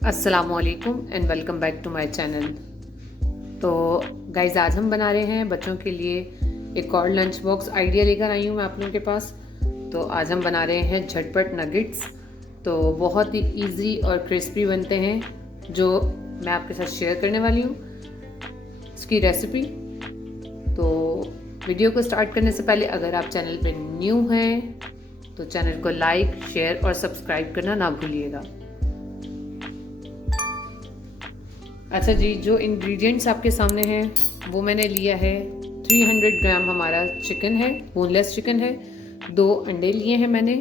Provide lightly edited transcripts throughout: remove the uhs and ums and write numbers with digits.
अस्सलामुअलैकुम and welcome back to my channel. तो guys आज हम बना रहे हैं बच्चों के लिए एक और लंच बॉक्स आइडिया लेकर आई हूँ मैं आप लोगों के पास। तो आज हम बना रहे हैं झटपट नगेट्स। तो बहुत ही इजी और क्रिस्पी बनते हैं जो मैं आपके साथ शेयर करने वाली हूँ इसकी रेसिपी। तो वीडियो को स्टार्ट करने से पहले अगर आप चैनल पे न्यू हैं तो चैनल को लाइक, शेयर और सब्सक्राइब करना ना भूलिएगा। अच्छा जी, जो इंग्रेडिएंट्स आपके सामने हैं वो मैंने लिया है 300 ग्राम हमारा चिकन है, बोनलेस चिकन है। 2 अंडे लिए हैं मैंने।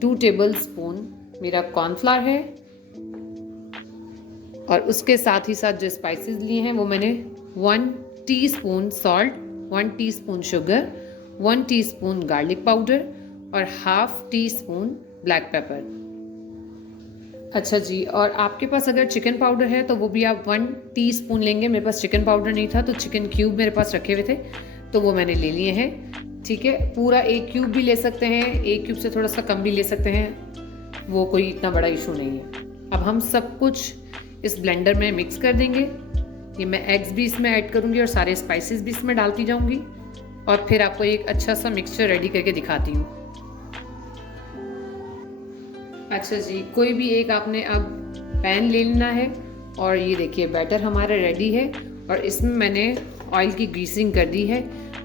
2 टेबल स्पून मेरा कॉर्नफ्लावर है। और उसके साथ ही साथ जो स्पाइसेस लिए हैं वो मैंने 1 teaspoon salt, 1 teaspoon sugar, 1 teaspoon garlic powder और half teaspoon black pepper. अच्छा जी, और आपके पास अगर चिकन पाउडर है तो वो भी आप 1 टीस्पून लेंगे। मेरे पास चिकन पाउडर नहीं था तो चिकन क्यूब मेरे पास रखे हुए थे तो वो मैंने ले लिए हैं। ठीक है, पूरा 1 क्यूब भी ले सकते हैं, 1 क्यूब से थोड़ा सा कम भी ले सकते हैं, वो कोई इतना बड़ा इशू नहीं है। अब हम सब कुछ इस ब्लेंडर में मिक्स कर देंगे। ये मैं एग्स भी इसमें ऐड करूँगी और सारे स्पाइसेस भी इसमें डालती जाऊँगी और फिर आपको एक अच्छा सा मिक्सचर रेडी करके दिखाती हूँ। अच्छा जी, कोई भी एक आपने अब पैन ले लेना है और ये देखिए बैटर हमारा रेडी है और इसमें मैंने ऑयल की ग्रीसिंग कर दी है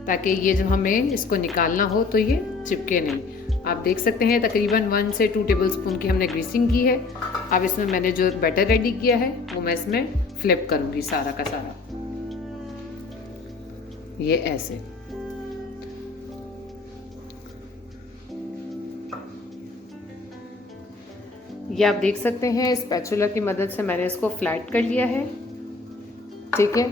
ताकि ये जो हमें इसको निकालना हो तो ये चिपके नहीं। आप देख सकते हैं तकरीबन 1 से 2 टेबल स्पून की हमने ग्रीसिंग की है। अब इसमें मैंने जो बैटर रेडी किया है वो मैं इसमें फ्लिप करूँगी सारा का सारा, ये ऐसे। ये आप देख सकते हैं स्पैचुला की मदद से मैंने इसको फ्लैट कर लिया है। ठीक है।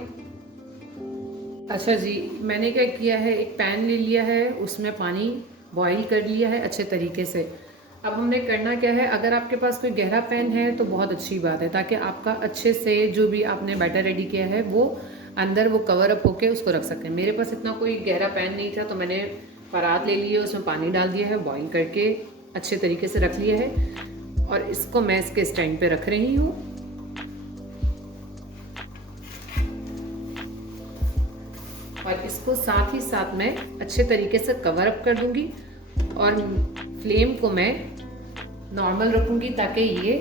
अच्छा जी, मैंने क्या किया है, एक पैन ले लिया है, उसमें पानी बॉईल कर लिया है अच्छे तरीके से। अब हमने करना क्या है, अगर आपके पास कोई गहरा पैन है तो बहुत अच्छी बात है ताकि आपका अच्छे से जो भी आपने बैटर रेडी किया है वो अंदर वो कवर अप होके उसको रख सकते हैं। मेरे पास इतना कोई गहरा पैन नहीं था तो मैंने परात ले ली है, उसमें पानी डाल दिया है, बॉईल करके अच्छे तरीके से रख लिया है और इसको मैं इसके स्टैंड पे रख रही हूँ। और इसको साथ ही साथ मैं अच्छे तरीके से कवर अप कर दूंगी और फ्लेम को मैं नॉर्मल रखूंगी ताकि ये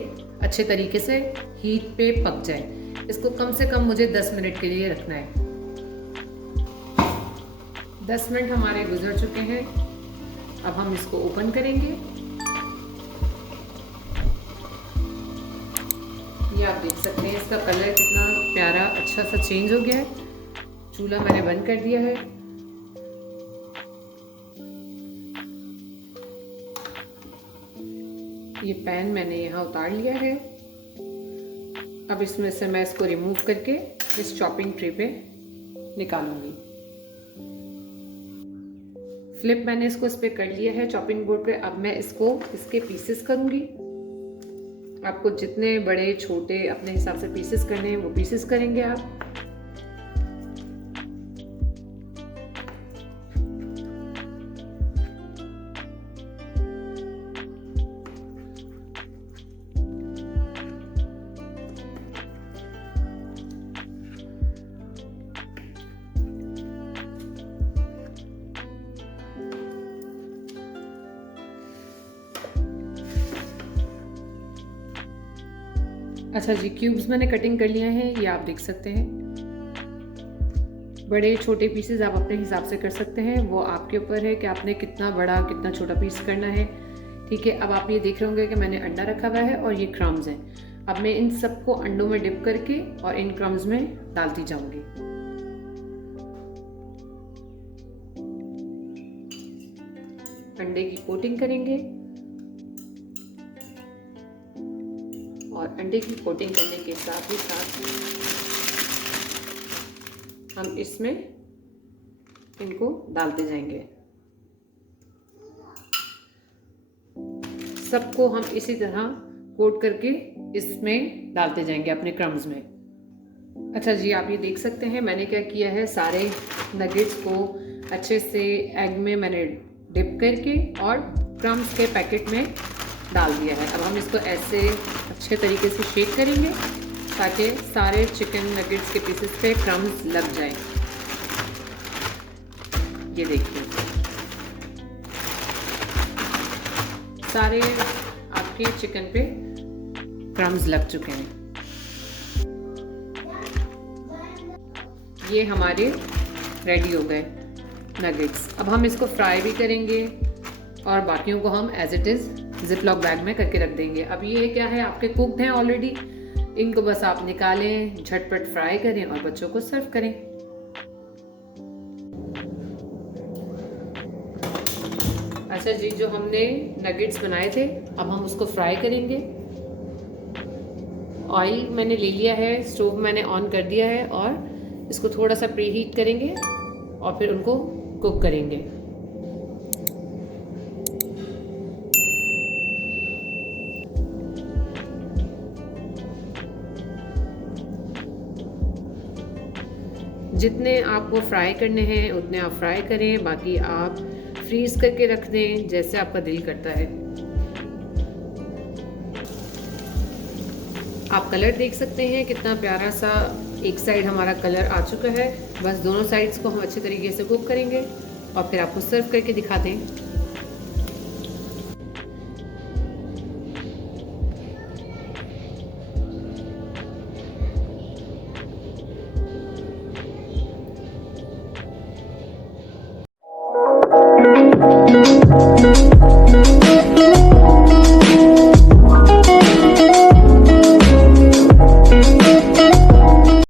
अच्छे तरीके से हीट पे पक जाए। इसको कम से कम मुझे 10 मिनट के लिए रखना है। 10 मिनट हमारे गुजर चुके हैं। अब हम इसको ओपन करेंगे। ये आप देख सकते हैं इसका कलर कितना प्यारा अच्छा सा चेंज हो गया है। चूल्हा मैंने बंद कर दिया है। ये पैन मैंने यहाँ उतार लिया है। अब इसमें से मैं इसको रिमूव करके इस चॉपिंग ट्रे पे निकालूंगी। फ्लिप मैंने इसको इस पे कर लिया है चॉपिंग बोर्ड पे। अब मैं इसको इसके पीसेस करूंगी। आपको जितने बड़े छोटे अपने हिसाब से पीसेस करने हैं वो पीसेस करेंगे आप। अच्छा जी, क्यूब्स मैंने कटिंग कर लिए हैं, ये आप देख सकते हैं। बड़े छोटे पीसेस आप अपने हिसाब से कर सकते हैं, वो आपके ऊपर है कि आपने कितना बड़ा कितना छोटा पीस करना है। ठीक है। अब आप ये देख रहे होंगे कि मैंने अंडा रखा हुआ है और ये क्रम्स हैं। अब मैं इन सबको अंडों में डिप करके और इन क्रम्स में डालती जाऊंगी। अंडे की कोटिंग करेंगे और अंडे की कोटिंग करने के साथ ही साथ हम इसमें इनको डालते जाएंगे। सबको हम इसी तरह कोट करके इसमें डालते जाएंगे अपने क्रम्स में। अच्छा जी, आप ये देख सकते हैं मैंने क्या किया है, सारे नगेट्स को अच्छे से एग में मैंने डिप करके और क्रम्स के पैकेट में डाल दिया है। अब हम इसको ऐसे अच्छे तरीके से शेक करेंगे ताकि सारे चिकन नगेट्स के पीसेस पे क्रम्स लग जाएं। ये देखिए सारे आपके चिकन पे क्रम्स लग चुके हैं। ये हमारे रेडी हो गए नगेट्स। अब हम इसको फ्राई भी करेंगे और बाकियों को हम as it is ziplock bag में करके रख देंगे। अब ये क्या है, आपके कुक्ड हैं ऑलरेडी, इनको बस आप निकालें, झटपट फ्राई करें और बच्चों को सर्व करें। अच्छा जी, जो हमने नगेट्स बनाए थे अब हम उसको फ्राई करेंगे। ऑयल मैंने ले लिया है, स्टोव मैंने ऑन कर दिया है और इसको थोड़ा सा प्री हीट करेंगे और फिर उनको कुक करेंगे। जितने आपको फ्राई करने हैं उतने आप फ्राई करें, बाकी आप फ्रीज करके रख दें जैसे आपका दिल करता है। आप कलर देख सकते हैं कितना प्यारा सा, एक साइड हमारा कलर आ चुका है। बस दोनों साइड्स को हम अच्छे तरीके से कुक करेंगे और फिर आपको सर्व करके दिखाते हैं।